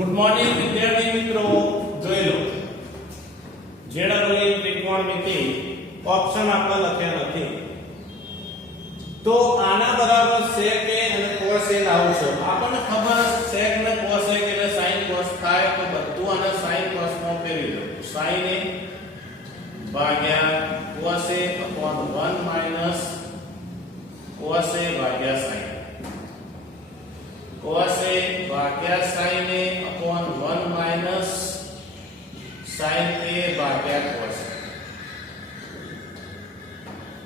Good morning વિદ્યાર્થી મિત્રો, જોઈ લો જેડબલ્યુ ત્રિકોણમિતિ ઓપ્શન આપણે લખ્યા નથી, તો આના બરાબર sec a અને cos a લાવું છો. આપણને ખબર sec ને cos a એટલે sin cos થાય, તો બધું આને sin cos માં ફેરવી દો. sin a ભાગ્યા cos a upon 1 minus cos a ભાગ્યા sin. cos a Bhagya sin a upon 1 minus sin a Bhagya cos a.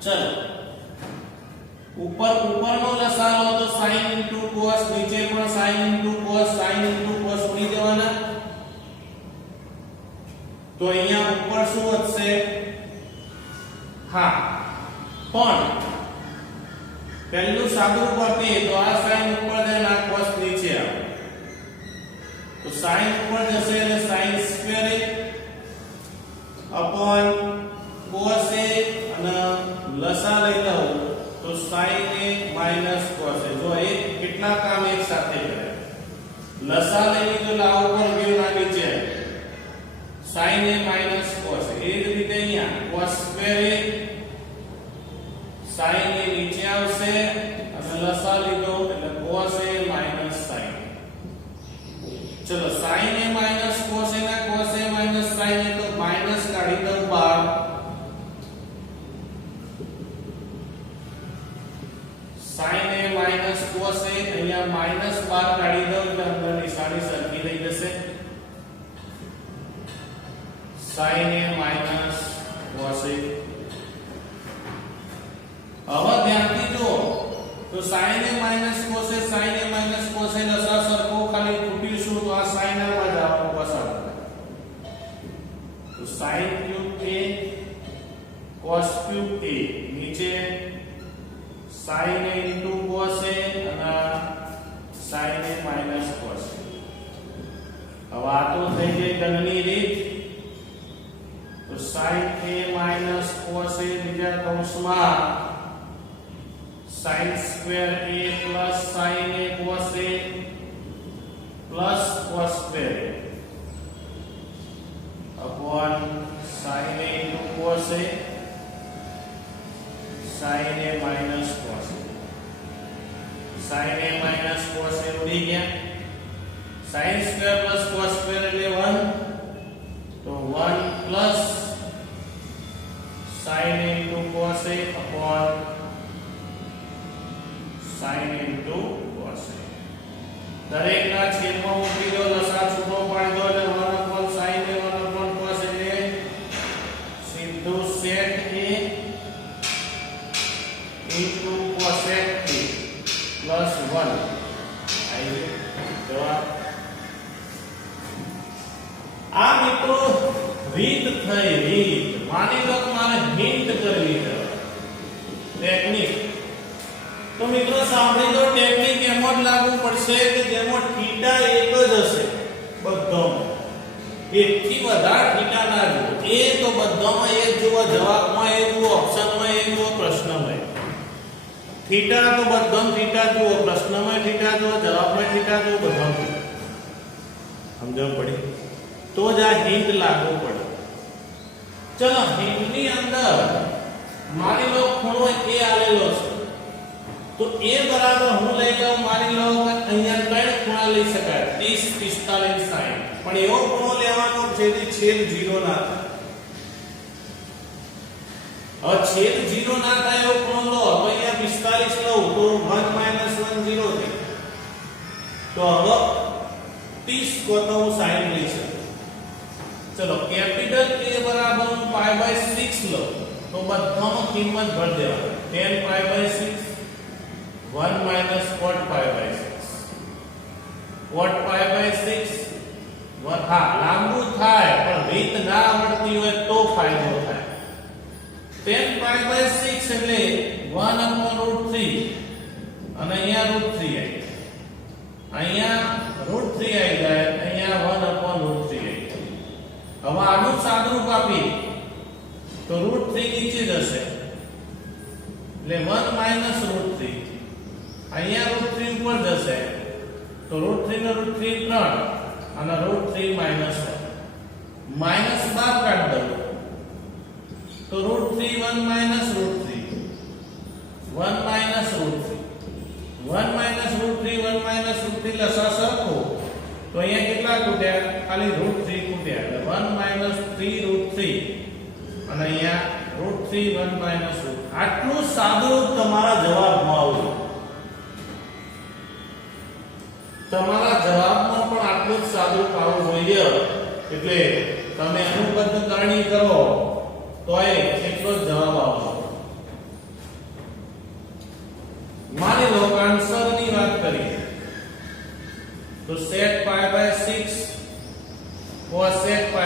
चलो ऊपर નો લસા લો તો sin into cos, નીચે પણ sin into cos ઉડી દેવાના. તો અહીંયા ઉપર શું વધશે? હા, પણ પહેલું સાદુરૂપ આપીએ તો આ sin ઉપર જાય, આ cos નીચે આવે, તો sin ઉપર જશે એટલે sin square a upon cos a અને લસા લઈ લઉં તો sin a minus cos a. જો એક કેટલા કામ એક સાથે કરે, લસા લઈ લીધો એટલે આ ઉપર ગયો ના નીચે, sin a minus cos a. એ જ રીતે અહીંયા cos square a sin a નીચે આવશે અને લસા લીધો એટલે cos a minus sin. ચલો sin a minus cos a ના cos a minus sin a, તો માઈનસ કાઢી દઉં બહાર. sin a minus cos a અહીંયા માઈનસ બહાર કાઢી દઉં એટલે અંદર નિશાની સરખી થઈ જશે. sin a minus cos a. હવે ધ્યાનથી જુઓ તો sin a minus cos a, sin a minus cos a લસા સરખો, ખાલી ખૂટ્યું તો આ sin a માં જવાનું cos a. તો sin cube a cos cube a, નીચે sin a into cos a અને sin a minus cos a. હવે આ તો થઈ ગઈ ગણની રીત. તો sin a minus cos a બીજા કૌંસમાં sin square a plus sin a cos a plus cos square a upon sin a into cos a sin a minus cos a. sin a minus cos a ઉડી ગયા. sin square plus cos square એટલે 1, તો 1 plus sin a into cos a upon sin into cos a. દરેકના છેદમાં મૂકી દો, લસા છૂટો પાડી દો એટલે 1 upon sin a 1 upon cos a એટલે સીધું sec a into cosec a plus 1 આવી જવાબ. આ મિત્રો રીત થઈ. રીત માની લો કે મારે હિન્ટ કરવી છે, ટેકનિક. તો મિત્રો સાંભળી લો, ટેકનિક એમ જ લાગુ પડશે કે જેમાં થીટા એક જ હશે બધામાં, એકથી વધારે થીટા ના જુઓ. એ તો બધામાં એક જુઓ, જવાબમાં એક જુઓ, ઓપ્શનમાં એક જુઓ, પ્રશ્નમાં. થીટા તો બધામાં થીટા જુઓ, પ્રશ્નમાં થીટા જુઓ, જવાબમાં થીટા જુઓ, બધામાં. સમજણ પડી? તો જ આ હિન્ટ લાગુ પડે. ચલો હિન્ટની અંદર માની લો ખૂણો એ આલેલો છે, તો એ બરાબર હું લઈ લઉં, માની લો કે અહીંયા ત્રણ ખૂણા લઈ શકાય, 30 45 60, પણ એવો ખૂણો લેવાનો છે જે છેદ 0 ના થાય. હવે છેદ 0 ના થાય એવો ખૂણો લો, તો અહીંયા 45 લઉં તો 1 - 1 0 થાય. તો હવે 30 કો તો હું 60 લઈ શકું. ચલો કેપિટલ A બરાબર હું π/6 લઉં તો બધામાં કિંમત ભર દેવાની. 10 π/6 1 minus cot π/6 cot π/6 હા લાંબુ થાય પણ રીત ના આવડતી હોય તો ફાયદો થાય. 10 π/6 એટલે 1/√3 અને અહીંયા √3 આવી, અહીંયા √3 આવી જાય, અહીંયા 1/√3 આવી જાય. હવે આનું સાદુરૂપ આપી તો √3 નીચે જશે એટલે 1 minus √3, અહીંયા √3 ઉપર જશે તો √3 ને √3 3, અને √3 -1 માઈનસ બાર કાઢ દો તો √3 1 - √3 1 - √3 1 - √3 લસા સરખો તો અહીંયા કેટલા કૂટ્યા ખાલી √3 કૂટ્યા એટલે 1 - 3 √3 અને અહીંયા √3 1 - √3 આટલું સાદું તમારા જવાબમાં આવશે તમારા જવાબમાં પણ આટલું જ સાદું આવવું જોઈએ એટલે તમે અનુબદ્ધ કરણી કરો તોય એટલો જ જવાબ આવશે માની લો આન્સર ની વાત કરીએ તો sec π/6 cos sec π/6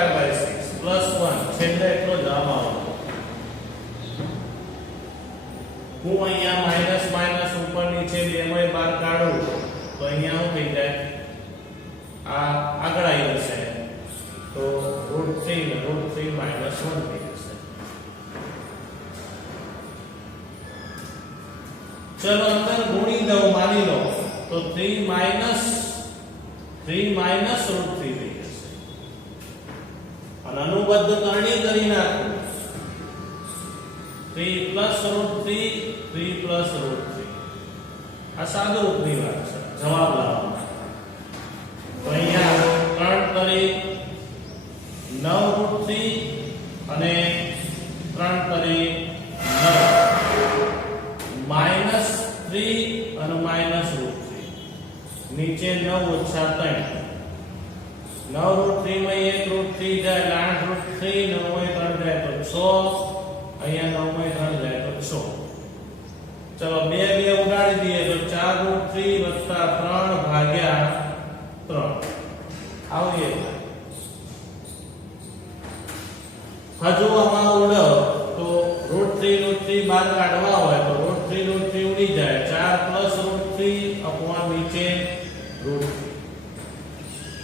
+1 છેલ્લે એટલો જવાબ આવશે હું અહીંયા માઈનસ માઈનસ ઉપર નીચે બેમાંય બહાર કાઢું તો અહીંયા શું થઈ જાય આ આગળ આવી જશે તો √3 ને √3 - 1 થઈ જશે ચલો અંદર ગુણી દઉં માની લો તો 3 - √3 થઈ જશે અને અનુબદ્ધ કરણી કરી નાખું 3 + √3 3 + √3 આ સાદો રૂપની વાત છે જવાબ લાવવાનો તો અહીંયા 3 કરી 9 √3 અને 3 કરી 9 -3 અને -√3 નીચે 9 - 3 9 √3 માં 1 √3 જાય 8 √3 9 માં 3 જાય તો 6 અહીંયા 9 માં 3 જાય તો 6 ચલો 2 ઉડાડી દઈએ તો 4 √3 + 3 ભાગ્યા 3 આવીએ હજુ આમાં ઉડો તો √3 બાર કાઢવા હોય તો √3 ઉડી જાય 4 + √3 નીચે √3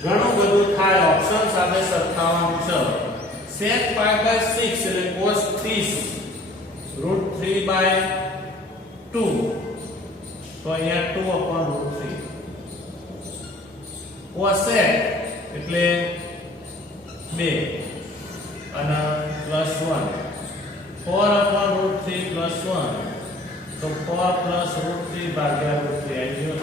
ઘણું બધું થાય ઓપ્શન સાથે સરખાવવાનું છે sec π/6 એટલે cos 30 √3/2 તો અહીંયા 2/√3 cosec એટલે 2 અને +1 4/√3 +1 તો 4 + √3 ભાગ્યા √3 આવી ગયો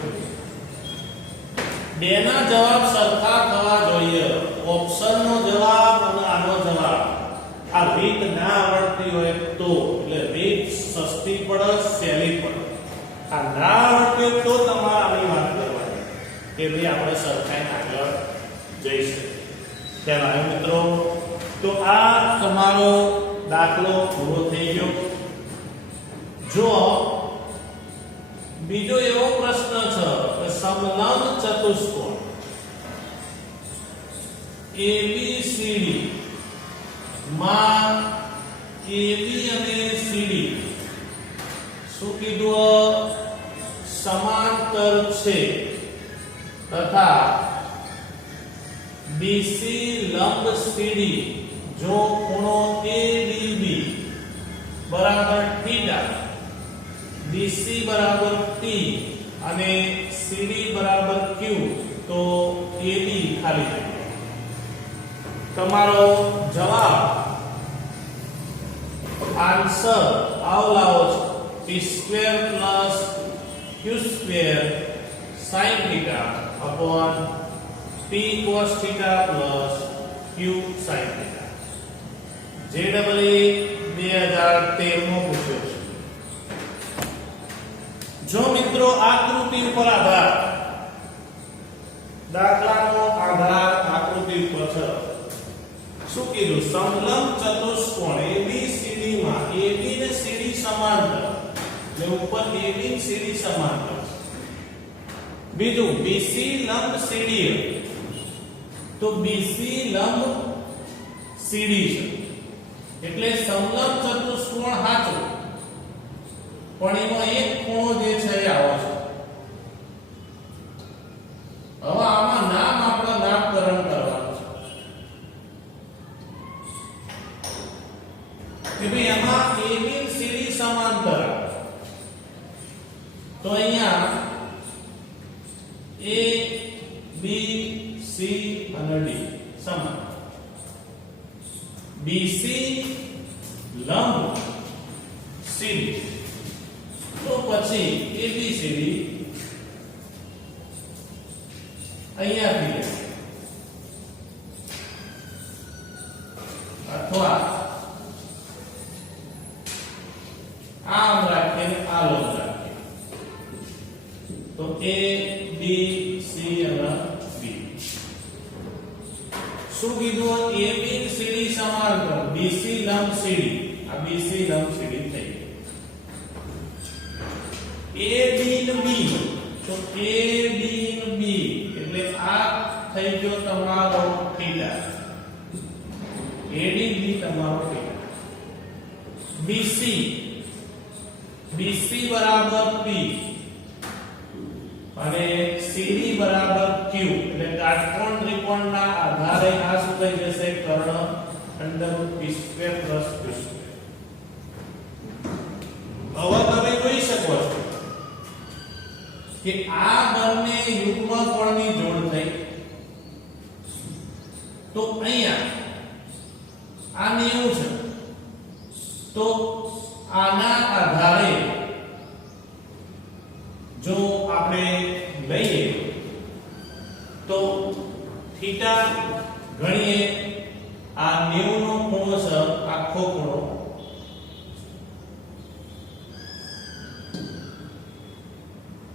બેના જવાબ સરખા થવા જોઈએ ઓપ્શનનો જવાબ અને આનો જવાબ આ રીત ના આવડતી હોય તો એટલે રીત સસ્તી પડે સહેલી પડે આ ના આવડતી હોય તો તમારે આની વાત કરવાની કે ભાઈ આપણે સરખાઈને આગળ જઈ શકીએ ખ્યાલ આવ્યો મિત્રો તો આ તમારો દાખલો પૂરો થઈ ગયો જો બીજો એવો પ્રશ્ન છે કે સમલંબ ચતુષ્કોણ ABCD માં AB અને CD શું કીધું સમાંતર છે તથા BC લંબ CD જો ખૂણો ADB બરાબર θ BC બરાબર T અને CD બરાબર Q તો AB ખાલી જગ્યા તમારો જવાબ આન્સર આવલાવો છે p² + q² sin θ upon p cos θ + q sin θ JEE 2013 માં પૂછ્યો છે જો મિત્રો આકૃતિ ઉપર આધાર દાખલાનો આધાર આકૃતિ ઉપર છે શું કીધું સમલંબ ચતુષ્કોણ ABCD માં AB ને CD સમાંતર એટલે ઉપર AB ને CD સમાંતર બીજું BC લંબ CD તો BC લંબ CD છે એટલે સમલંબ ચતુષ્કોણ સાચો પણ એમાં એક ખૂણો જે છે એ આવો છે હવે આમાં નામ આપણે નામકરણ કરવાનું છે કે ભાઈ આમાં AB અને CD સમાંતર તો અહીંયા A B C C અને D સમાન. BC લંબ CD, તો પછી ABCD અહીંયાથી અથવા આમ રાખીને આ લંબ રાખીએ તો A B C અને B. શું કીધું? ABCD સમાંતર, BC લંબ CD, આ BC લંબ CD થઈ ગયું. AB ને B, તો AB ને B એટલે આ થઈ ગયો તમારો થીટા, ADB તમારો થીટા. BC બરાબર P અને CD બરાબર Q, એટલે કાટકોણ ત્રિકોણના આધારે આ શું થઈ જશે? કર્ણ √p² + q². હવે તમે જોઈ શકો છો કે આ બંને યુગ્મ કોણની જોડ થઈ. તો અહીંયા આ 90 છે, તો આના આધારે જો આપણે લઈએ તો થીટા ગણીએ, આ 90 નો ખૂણો છે, આખો ખૂણો,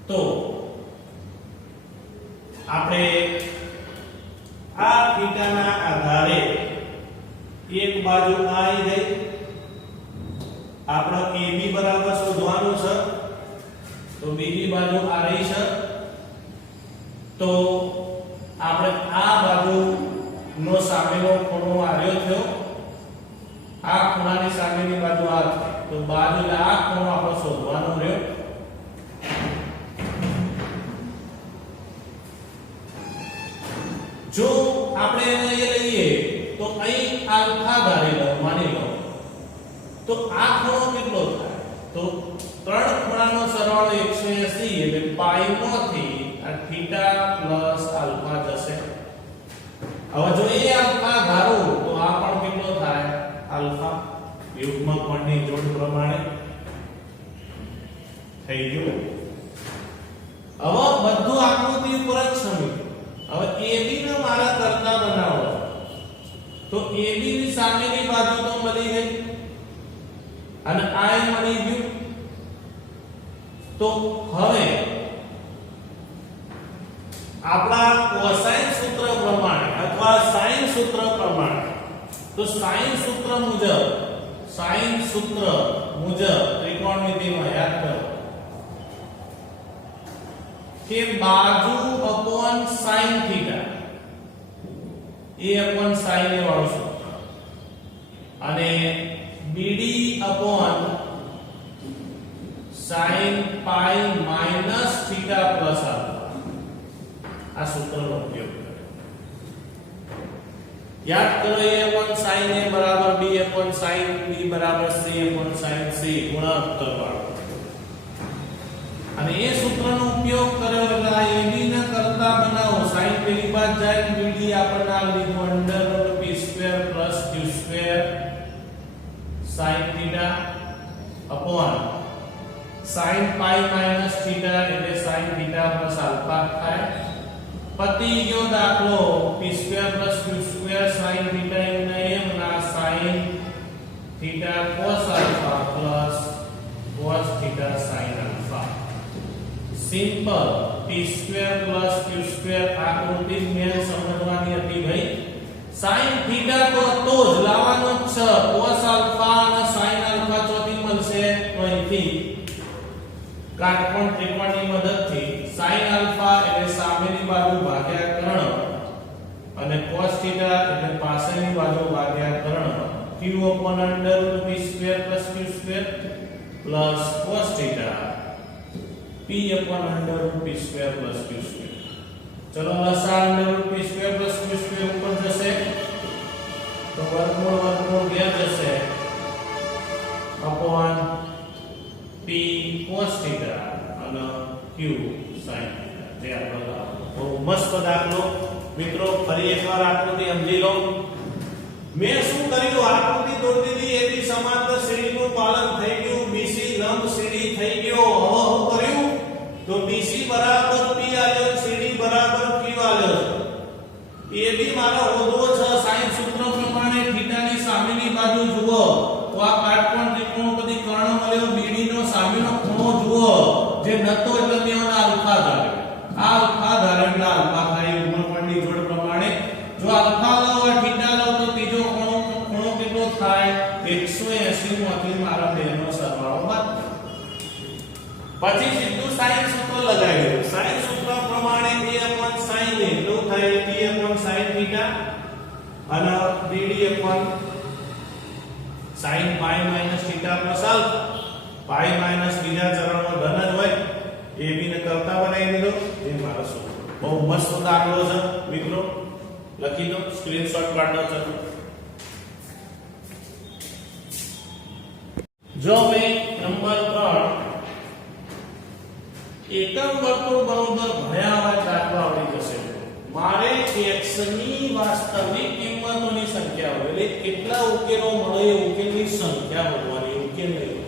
તો આપણે આ થીટાના આધારે એક બાજુ આ આવી ગઈ, આપણે AB બરાબર શોધવાનું છે, તો બીજી બાજુ આ રહી છે, તો આપણે આ બાજુ નો સામેનો ખૂણો આવ્યો થયો, આ ખૂણાની સામેની બાજુ આ થઈ, તો બાજુ એટલે આ ખૂણો આપણે શોધવાનો રહ્યો. જો આપણે એને એ લઈએ તો અહીં આલ્ફા ધારી લો, માની લો, તો આ ખૂણો કેટલો થાય? તો ત્રણ ખૂણાનો સરવાળો 180 એટલે પાઈ માંથી આ થીટા પ્લસ આલ્ફા જશે. હવે જો એ આલ્ફા ધારો તો આ પણ કેટલો થાય? આલ્ફા. યુગ્મ કોણની જોડ પ્રમાણે થઈ ગયું. હવે બધું આકૃતિ ઉપર જ સમી. હવે AB ને મારા કરતા બનાવો તો AB ની સામેની બાજુ તો મળી ગઈ અને આ મળી ગયું. તો હવે આપણા કોસાઇન સૂત્ર પ્રમાણે અથવા સાઇન સૂત્ર પ્રમાણે, તો સાઇન સૂત્ર મુજબ ત્રિકોણમિતિમાં યાદ કરો કે બાજુ upon sin theta, a upon sin a વાળું સૂત્ર, અને BD અપોન sin પાઈ માઈનસ થીટા પ્લસ આલ્ફા, આ સૂત્રનો ઉપયોગ કરો. યાદ કરો, a અપોન sin a બરાબર b અપોન sin b બરાબર c અપોન sin c ગુણોત્તર વાળો, અને એ સૂત્રનો ઉપયોગ કર્યો એટલે આ AB ને કરતા બનાવો, sin પેલી બાદ જાય, BD આપણને આ લીધું √p² + q² sin theta upon sin પાઈ માઈનસ થીટા એટલે sin થીટા પ્લસ આલ્ફા થાય. પતી ગયો દાખલો. p² + q² sin થીટા એમ ના sin theta cos alpha plus cos theta sin alpha. Simple. p² + q² આકૃતિ મેં સમજવાની હતી ભાઈ. sin થીટા તો જ લાવવાનો જ છે, cos આલ્ફા અને sin આલ્ફા ચોથી મળશે તો અહીંથી કાટકોણ ત્રિકોણની મદદથી sin આલ્ફા એટલે સામેની બાજુ ભાગ્યા કર્ણ અને cos થીટા એટલે પાછળની બાજુ ભાગ્યા કર્ણ, q √p² + q² cos theta p √p² + q². ચલો લસા √p² + q² ઉપર જશે તો વર્ગમૂળ ઘેર જશે અપોન p cos થીટા અને q sin થીટા. જે આપણો બહુ મસ્ત દાખલો મિત્રો ફરી એકવાર આકૃતિ સમજી લો. મેં શું કર્યું, આકૃતિ દોરી દીધી, એબી સમાંતર સીડીનું પાલન થઈ ગયું, બીસી લંબ સીડી થઈ ગયો. હવે શું કર્યું તો બીસી બરાબર પી આલ્યો, સીડી બરાબર ક્યુ આલ્યો. એબી મારો હોદો છે, સાઈન સૂત્ર પ્રમાણે થીટાની સામેની બાજુ જુઓ તો આ કાટકોણ ત્રિકોણપતિ કર્ણ મળ્યો, બીડી નો સામેનો ખૂણો જુઓ જે નતો એટલે મેં આલ્ફા ધાર્યો. આ આલ્ફા ધાર્યો એટલે આલ્ફા થાય ઉમરપણની જોડ પ્રમાણે. જો આલ્ફા લો અને થીટા લો તો ત્રીજો ખૂણો કેટલો થાય 180 માંથી મારા બેનો સરવાળો બાદ. પછી સીધું સાઈન સૂત્ર લગાવ્યું. સાઈન સૂત્ર પ્રમાણે a/sin એટલું થાય t/sin થીટા અને dd/ sin પાઈ માઈનસ થીટા પ્લસ આલ્ફા. પાઈ માઈનસ બીજા ચરણમાં ધન જ હોય. ab ને કરતા બનાવી દીધો. એ મારો સૂત્ર. બહુ મસ્ત દાખલો છે મિત્રો, લખી દો, સ્ક્રીનશોટ પાડો. ચલો જો હવે નંબર 3 એકમ વર્તુળ બરોબર ભયાવહ દાખલા આવડી જશે. મારે x ની વાસ્તવિક કિંમતોની સંખ્યા હોય એટલે કેટલા ઉકેલો મળે એ ઉકેલની સંખ્યા વધવાની, ઉકેલ નહીં.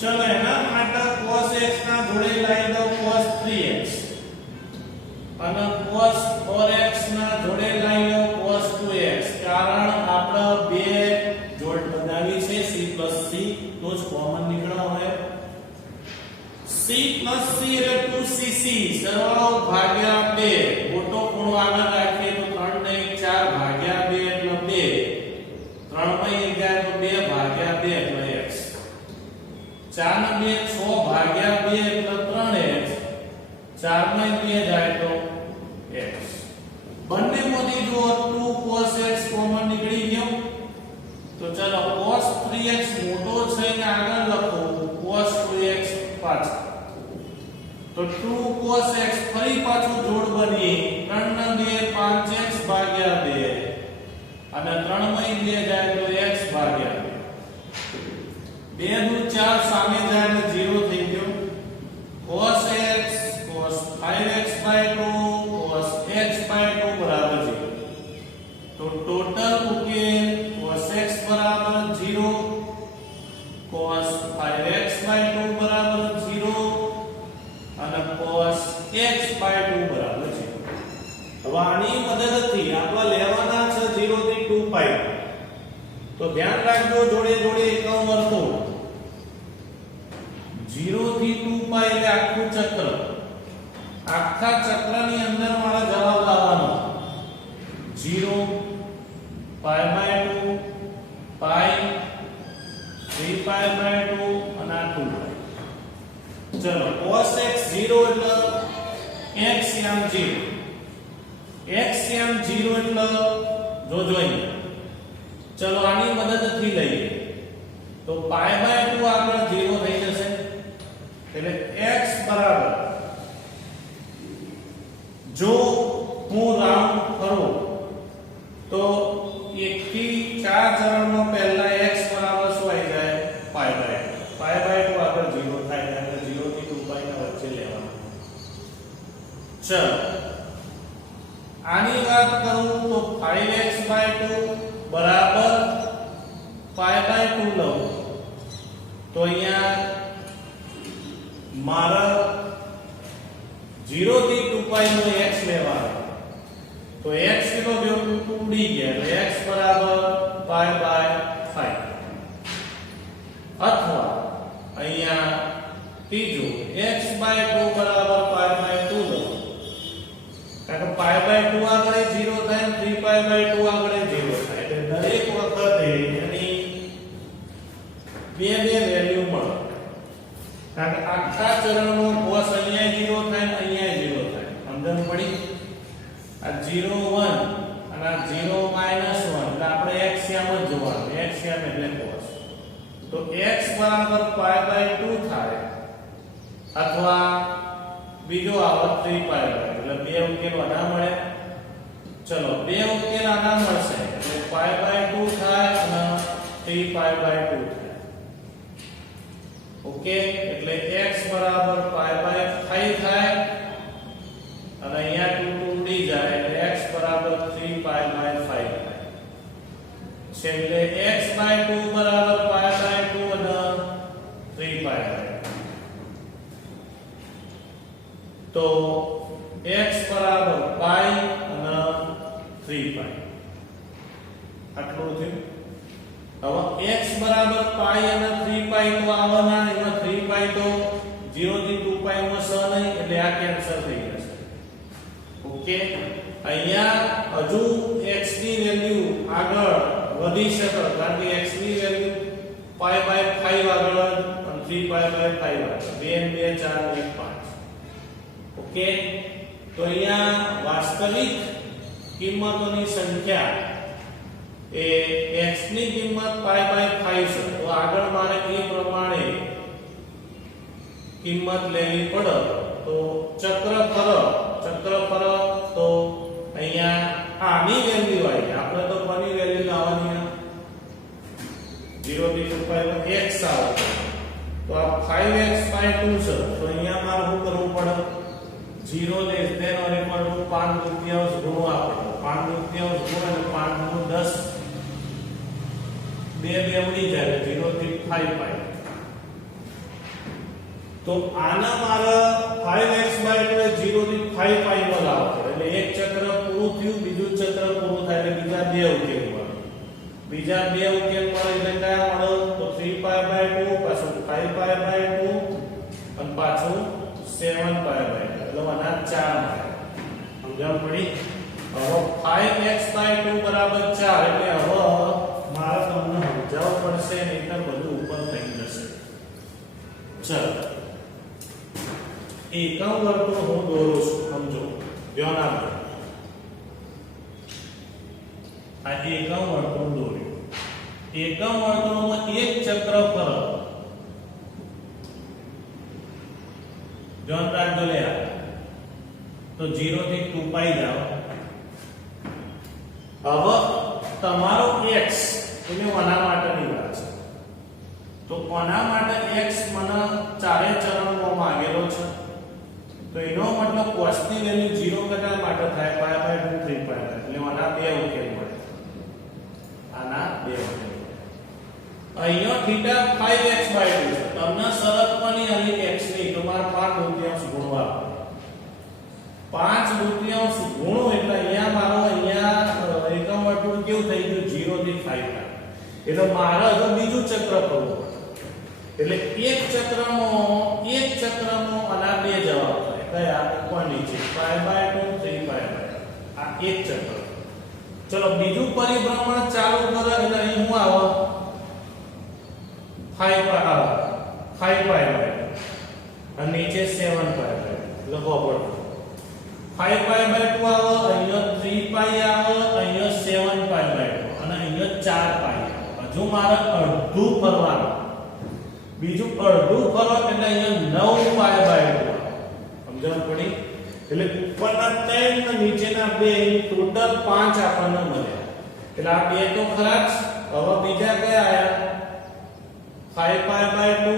ચલો એના માટે cos x ના જોડે લાવી દો cos 3x અને cos 4x ના જોડે લાવી દો cos 2x. કારણ આપણે બે જોડ બનાવી છે c c તો જ કોમન નીકળવા હોય. c c એટલે 2cc સરવાળો ભાગ્યા 2. મોટો ખૂણો આગળ રાખીએ તો 3 ને 4 ભાગ્યા 2 એટલે 2. 3 માં 1 જાય તો 2 ભાગ્યા 2 એટલે x. 4 ને 2 6 ભાગ્યા 2 એટલે 3x. 4 માં 2 જાય તો x. બંનેમાંથી જો 2 cos x કોમન નીકળી ગયો તો ચાલો cos 3x મોટો છે ને આગળ લખો cos 2x પાછળ. તો 2 cos x ફરી પાછું જોડ બની 3 ના 2 5x ભાગ્યા 2 અને 3 માં 2 જાય તો x ભાગ્યા 2. 2 દુ 4 સામે જાય તો 0 થઈ ગયો. cos x cos 5x/2 cos x/2 બરાબર 0. તો ટોટલ ઉકેલ cos x બરાબર 0 cos 5x/2 બરાબર 0 અને cos x/2 બરાબર 0. હવે આની મદદથી આપણે લેવાના છે 0 થી 2π. તો ધ્યાન રાખજો જોડે જોડે એકમ વર્તુળ 0 થી 2π એટલે આખું ચક્ર. આખા ચક્રની અંદર મારા જવાબ લાવવાનો 0 π/2 π 3π/2 અને આ 2π. ચલો cos x 0 એટલે x m 0. x m 0 એટલે જોજો અહીં. ચલો આની મદદથી લઈએ તો π/2 આગળ 0 થઈ જશે એટલે x બરાબર જો હું રાઉન્ડ કરું તો 1 થી 4 ચરણમાં પહેલા x બરાબર શું આવી જાય π/2. π/2 આગળ 0 થાય એટલે 0 થી 2π ના વચ્ચે લેવાનું. ચલો આની વાત કરું તો 5x/2 બરાબર π/2 લઉં તો અહીંયા મારા 0 થી 2π નો x લેવાનો તો x કેટલો ગયો 2 ઉડી ગયા એટલે x બરાબર π/5. અથવા અહીંયા ત્રીજું x/2 બરાબર π/2 લો. કારણ કે π/2 આગળ 0 થાય 3π/2 આગળ 0 થાય એટલે દરેક વખતે એની બે વેલ્યુ મળે. કારણ કે આખા ચરણનો cos અહીંયા 0 થાય અહીંયા 0 થાય. સમજણ પડી? આ 0 1 અને આ 0 -1 એટલે આપણે x શ્યામ જ જોવાનું. x શ્યામ એટલે cos. તો x બરાબર π/2 થાય અથવા બીજો આવે 3π/2 એટલે બે ઉકેલ આના મળે. ચલો બે ઉકેલ આના મળશે એટલે π/2 થાય અને 3π/2 થાય. ઓકે એટલે x બરાબર π/5 થાય અને અહીંયા 2 તો x બરાબર પાઈ અને 3 પાઈ આટલું થયું. હવે x બરાબર પાઈ અને 3 પાઈ તો આવવાના, એમાં 3 પાઈ તો 0 થી 2 પાઈ માં સ નહીં એટલે આ કેન્સલ થઈ જશે. ઓકે, અહીંયા હજુ x ની વેલ્યુ આગળ વધી શકે કારણ કે x ની વેલ્યુ પાઈ બાય 5 આગળ અને 3 પાઈ બાય 5 આગળ 2 2 4 1 5. ઓકે, તો અહીંયા વાસ્તવિક કિંમતોની સંખ્યા એ x ની કિંમત પાઈ બાય 5 છે, તો આગળ મારે એ પ્રમાણે કિંમત લેવી પડે. તો ચક્ર ફર તો અહીંયા આની વેલ્યુ આવી, આપણે તો કોની વેલ્યુ લાવવાની 0 થી 2 પાઈ માં x આવે તો આ 5x બાય 2 છે, તો અહીંયા મારે શું કરવું પડે 0 less than or equal to 5 દૂતીયાંશ ગુણો આપણે 5 દૂતીયાંશ ગુણ અને 5 નું 10 બે ઉડી જાય 0 થી 5 પાઈ. તો આના મારા 5x બાય 2 એ 0 થી 5 પાઈ માં લાવવો પડે એટલે એક ચક્ર પૂરું થયું, બીજું ચક્ર પૂરું થાય એટલે બીજા બે ઉકેલ મળે. બીજા બે ઉકેલ મળે એટલે કયા મળે તો 3 પાઈ બાય 2 પાછું 5 પાઈ બાય 2 અને પાછું 7 પાઈ બાય 2 એટલે આના 4 મળે. સમજણ પડી? હવે 5x બાય 2 બરાબર 4 એટલે હવે મારે તમને સમજાવવું પડશે નહીંતર બધું ઉપર થઈ જશે. ચલો એકમ વર્તુળ હું દોરું છું, સમજો ધ્યાન આપજો. આ એકમ વર્તુળ દોર્યું, એકમ વર્તુળમાં એક ચક્ર પર ધ્યાન રાખજો લે તો 0 થી 2 પાઈ જાવ. હવે તમારો x એને આના માટેની વાત છે, તો આના માટે x મને ચારે ચરણમાં માંગેલો છે, તો એનો મતલબ cos ની વેલ્યુ 0 કરતા માટે થાય પાઈ બાય 2 3 પાઈ એટલે આના બે ઉકેલ મળે. આના બે ઉકેલ અહીંયા થીટા 5x બાય 2 છે, તમને શરત કોની આવી x ની તો મારે 5 દૂતીયાંશ ગુણવા 5 દૂતીયાંશ ગુણો એટલે અહીંયા મારો અહીંયા એકમ વર્તુળ કેવું થઈ ગયું 0 થી 5 પાઈ એટલે મારે હવે બીજું ચક્ર કરવું એટલે એક ચક્રમાં આના બે જવાબ થાય કયા ઉપર નીચે પાઈ બાય 2 3 પાઈ બાય આ એક ચક્ર. ચલો બીજું પરિભ્રમણ ચાલુ કરે એટલે અહીં હું આવો 5 પાઈ બાય અને નીચે 7 પાઈ બાય લખો પડે 5 પાઈ બાય 2 આવો, અહીંયા 3 પાઈ આવે, અહીંયા 7 પાઈ બાય 2 અને અહીંયા 4 પાઈ. હજુ મારે અડધું ફરવાનું, બીજું અડધું ફરો એટલે અહીંયા 9 પાઈ બાય 2. સમજણ પડી? એટલે ઉપરના 3 અને નીચેના 2 ટોટલ 5 આપણને મળ્યા. એટલે આ બે તો ખરા જ. હવે બીજા કયા આયા 5 પાઈ બાય 2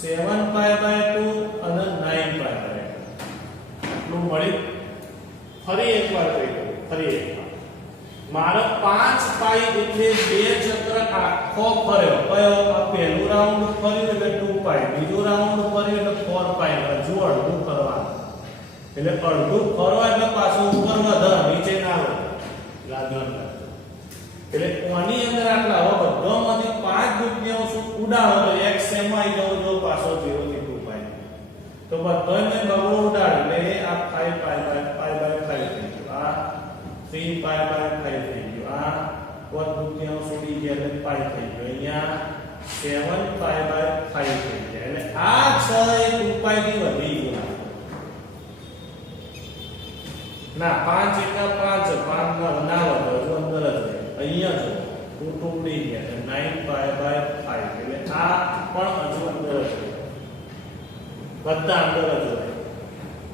7 પાઈ બાય 2 અને 9 પાઈ બાય 2 આટલું મળ્યું. ફરી એકવાર કહી દઉં, ફરી એકવાર મારે 5 પાઈ એટલે બે ચક્ર આખો ફર્યો. કયો આ પહેલું રાઉન્ડ ફર્યું એટલે 2 પાઈ, બીજું રાઉન્ડ ફર્યું એટલે 4 પાઈ. હજુ અડધું ફરવાનું એટલે અડધું ફરો એટલે પાછું ઉપર વધે નીચે ના આવે. એટલે આની અંદર આટલા હવે બધામાંથી 5 દૂતીયાંશ ઉડાડો તો x એમાં આવી જવો જો પાછો 0 થી 2 પાઈ તો બધાને બગડો ઉડાડ એટલે આ 5 પાઈ બાય 5 થઈ ગયું, આ 3 પાઈ બાય 5 થઈ ગયું, આ 1 દૂતીયાંશ ઉડી ગયા એટલે પાઈ થઈ ગયું, અહીંયા 7 પાઈ બાય 5 થઈ ગયા એટલે આ 6 એ 2 પાઈ થી વધી ગયું. ના 5 એકા 5 5 ના વધે હજુ અંદર જ રહે. અહીંયા જો 2 ઉડી ગયા એટલે 9 પાઈ બાય 5 એટલે આ પણ હજુ અંદર જ રહે, બધા અંદર જ રહે.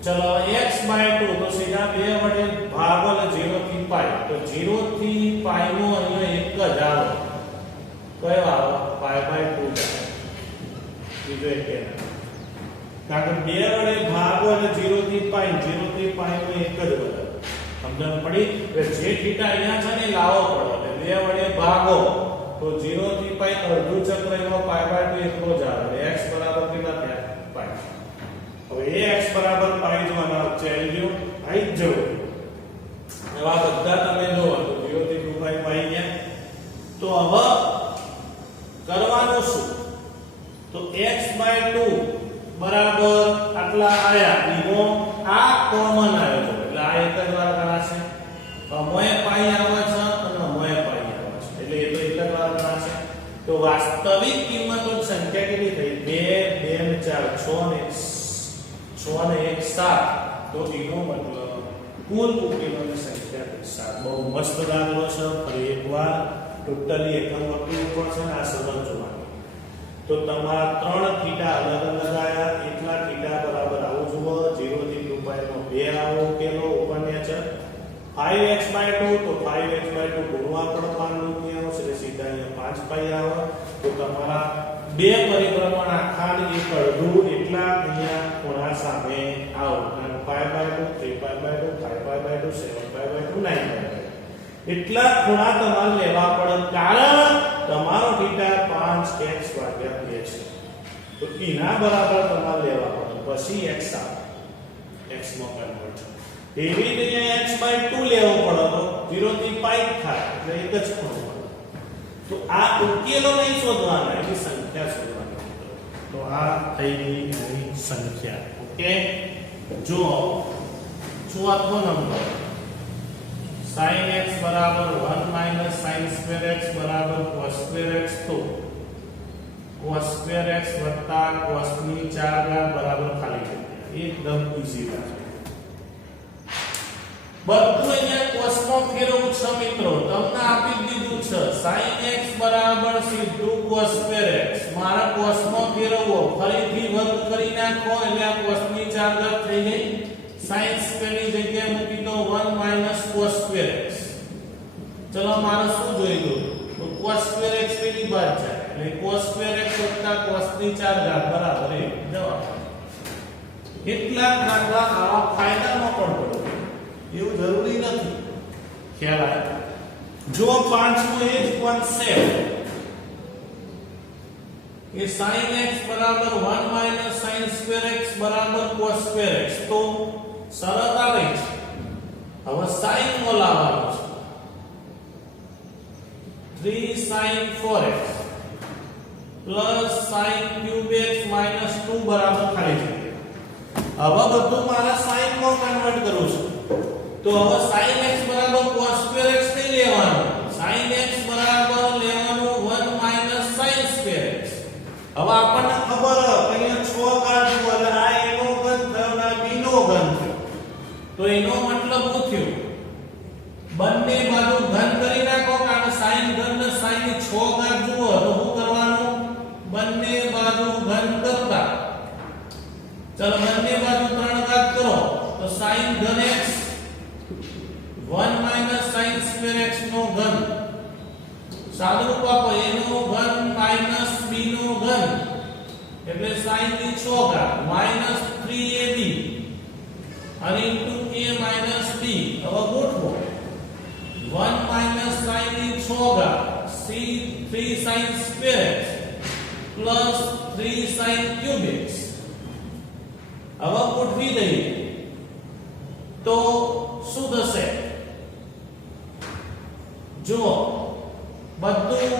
ચલો x બાય 2 તો સીધા 2 વડે ભાગો એટલે 0 થી પાઈ, તો 0 થી પાઈ નો અહીંયા એક જ આવે. કયો આવે? પાઈ બાય 2 જાય. બીજો એક કારણ કે 2 વડે ભાગો એટલે 0 થી પાઈ, 0 થી પાઈ નો એક જ વધે. સમજણ પડી? એટલે જે થીટા અહીંયા છે ને લાવો પડે એટલે 2 વડે ભાગો તો 0 થી પાઈ અડધું ચક્ર એમાં પાઈ બાય 2 એકલો જ આવે. x બરાબર કેટલા થયા? પાઈ. હવે એ x બરાબર પાઈ જો તો x/2 બરાબર આટલા આયા ઈનો આ કોમન આવ્યો છે એટલે આ એક જ વાર ગણાશે મોય પાઈ આવે છે અને મોય પાઈ આવે છે એટલે એ તો એક જ વાર ગણાશે તો વાસ્તવિક કિંમતોની સંખ્યા કેટલી થઈ 2 2 4 6 ને 1 7 તો એનો મતલબ કુલ ઉકેલોની સંખ્યા 7 બહુ મસ્ત દાખલો છે ફરી એકવાર ટોટલી એકમ વર્તુળ ઉપર છે આ સંબંધ જોવાનો તો તમારા 3 થીટા અલગ અલગ આયા એટલા થીટા બરાબર આવું જુઓ 0 થી 2π નો 2 આવો ઉકેલો ઉપરને છે 5x/2 તો 5x/2 ગુણવા પણ 5 નું ત્યાં આવશે એટલે સીધા અહીંયા 5π આવે તો તમારા બે પરિભ્રમણ આખા એક અડધું એટલા અહીંયા ખૂણા સામે આવો અને 5/2 3π/2 5π/2 7π/2 9π/2 એટલા ખૂણા તમારે લેવા પડે કારણ તમારો θ 5x/2 છે તો એના બરાબર તમારે લેવા પડે પછી x આવે x માં કન્વર્ટ એવી રીતે x/2 લેવો પડે તો 0 થી π થાય એટલે એક જ ખૂણો મળે તો આ ઉકેલો નહીં શોધવાના એની સંખ્યા શોધવાની તો આ થઈ ગઈ એની સંખ્યા ઓકે જો ચોથો નંબર sin x બરાબર 1 sin square x બરાબર cos square x તો cos square x cos ની 4 ઘાત બરાબર ખાલી જગ્યા એકદમ ઈઝી વાત બધું અહીંયા cos માં ફેરવવું છે મિત્રો તમને આપી દીધું છે sin x બરાબર સીધું cos square x મારા cos માં ફેરવવો ફરીથી વર્ગ કરી નાખો એટલે આ cos ની 4 ઘાત થઈ ગઈ sin square ની જગ્યાએ મૂકી દો 1 cos square x ચલો મારે શું જોઈતું તો cos square x પેલી બાદ જાય એટલે cos square x cos ની 4 ઘાત બરાબર એ જવાબ કેટલાક દાખલા આવા ફાયદામાં પણ પડે એવું જરૂરી નથી ખ્યાલ આવે જો પાંચમો એ જ કોન્સેપ્ટ કે sin x બરાબર 1 sin square x બરાબર cos square x તો શરત આવે છે હવે sin બોલાવવાનો છે 3 sin 4x sin cube x 2 બરાબર ખાલી છે હવે બધું મારા sin માં કન્વર્ટ કરું છું તો હવે sin x બરાબર cos square x નહીં લેવાનું sin x બરાબર લેવાનું 1 sin square x હવે આપણને ખબર અહીંયા 6 ઘાત જુઓ એટલે આ એનો ઘન થયો ને b નો ઘન થયો તો એનો મતલબ શું થયું બંને બાજુ ઘન કરી નાખો કારણ sin ઘન ને sin ની 6 ઘાત જુઓ તો શું કરવાનું બંને બાજુ ઘન કરતા ચલો બંને બાજુ 3 ઘાત કરો તો sin ઘન x 1 sin square x નો ઘન સાદુરૂપ આપો a નો ઘન b નો ઘન એટલે sin ની 6 ઘાત -3ab અને ઇન્ટુ a b હવે ગોઠવો 1 sin ની 6 ઘાત 3 sin square x 3 sin cube x હવે ગોઠવી દઈએ તો શું થશે જો બધું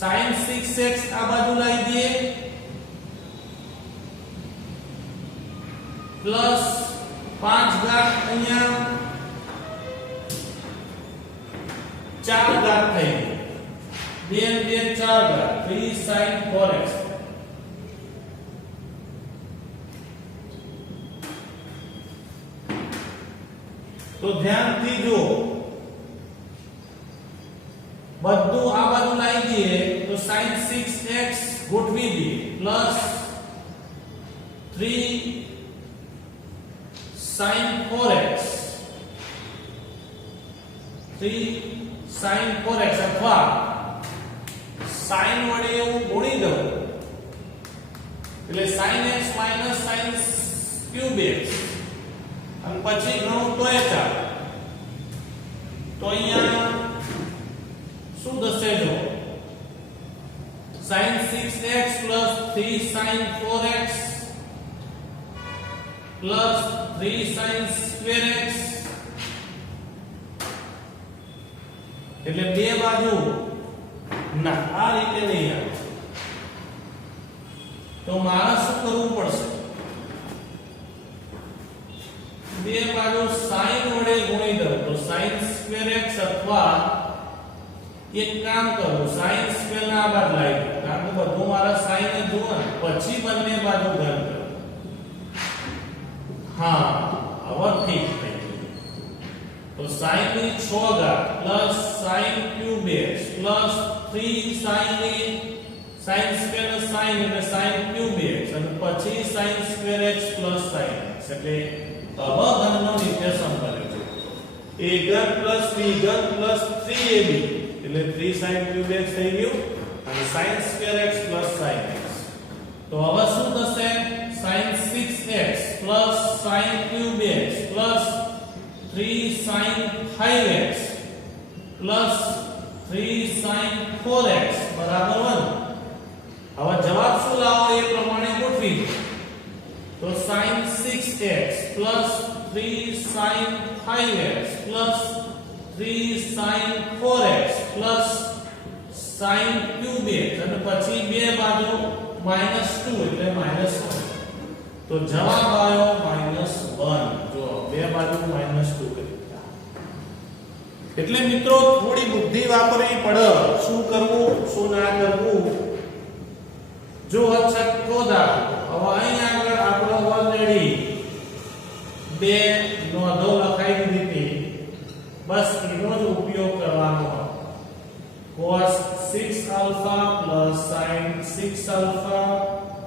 sin 6x આ બાજુ લાવી દઈએ પ્લસ 5 ઘાત અહીંયા 4 ઘાત થઈ ગઈ 2 2 4 ઘાત 3 sin 4x તો ધ્યાનથી જો બધું આ બાજુ લાવી દઈએ તો sin 6x ગોઠવી દઈએ plus 3 sin 4x 3 sin 4x અથવા sin વડે એવું ગુણી દઉં એટલે sin x sin cube x અને પછી ગણું તોય ચાલે તો અહીંયા શું થશે જો sin 6x 3 sin 4x 3 sin square x એટલે બે બાજુ ના આ રીતે નહીં આવે તો મારે શું કરવું પડશે? બે બાજુ sin વડે ગુણી દઉં તો sin સ્ક્વેર x અથવા એક કામ કરું sin સ્ક્વેર ના બાદ લાવી દઉં, કારણ કે બધું મારા sin ને જુઓ ને પછી બંને બાજુ ઘન કરું. હા હવે ઠીક થઈ ગયું. તો sin ની 6 ઘાત plus sin cube x plus 3 sin square ને sin એટલે sin ક્યુબ x અને પછી sin square x plus sin x એટલે અવઘનનો નિર્દેશન કર્યો છે. a ઘન પ્લસ b ઘન પ્લસ 3ab એટલે 3 sin ક્યુબ x થઈ ગયું અને sin square x plus sin x. તો હવે શું થશે? sin 6x plus sin cube x plus 3 sin 5x plus 3 sin 4x બરાબર 1. હવે જવાબ શું લાવો એ પ્રમાણે ગોઠવી દો. તો sin 6x plus 3 sin 5x plus 3 sin 4x plus sin cube x અને પછી બે બાજુ -2 એટલે -1. તો જવાબ આવ્યો -1. જો બે બાજુ -2 કરી. એટલે મિત્રો થોડી બુદ્ધિ વાપરવી પડે, શું કરવું શું ના કરવું. જો છઠ્ઠો દાખલો. હવે અહીં આગળ આપણો ઓલરેડી બે નોંધો લખાઈ દીધી, બસ એનો જ ઉપયોગ કરવાનો હતો. cos 6 alpha plus sin 6 alpha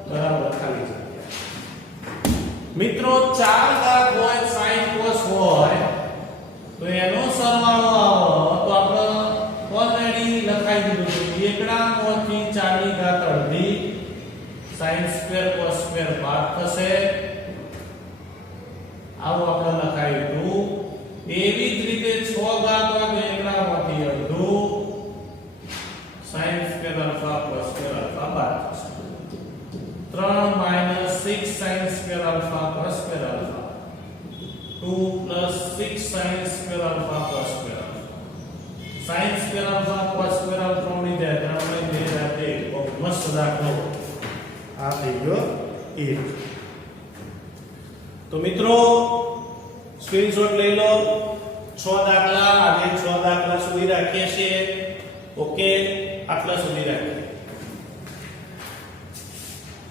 બરાબર ખાલી જગ્યા. મિત્રો 4 ઘાત હોય sin cos હોય તો એનો સરવાળો આવો તો આપણે ઓલરેડી લખાઈ દીધું છે. એકડામાંથી 4 ની ઘાત અડધી sin સ્ક્વેર cos સ્ક્વેર બાદ થશે. આવું આપણે લખાયું. એવી જ રીતે 6 ઘાત હોય તો એકડામાંથી અડધું sin square alpha cos square alpha બાદ થશે. 3 - 6 sin square alpha cos square alpha 2 + 6 sin square alpha cos square alpha. sin square alpha cos square alpha ઉડી જાય 3 * 2 જાતે બહુ મસ્ત દાખલો આ થઈ ગયો 1. તો મિત્રો સ્ક્રીનશોટ લઈ લો. 6 દાખલા આજે 6 દાખલા સુધી રાખીએ છીએ. ઓકે, આટલા સુધી રાખીએ.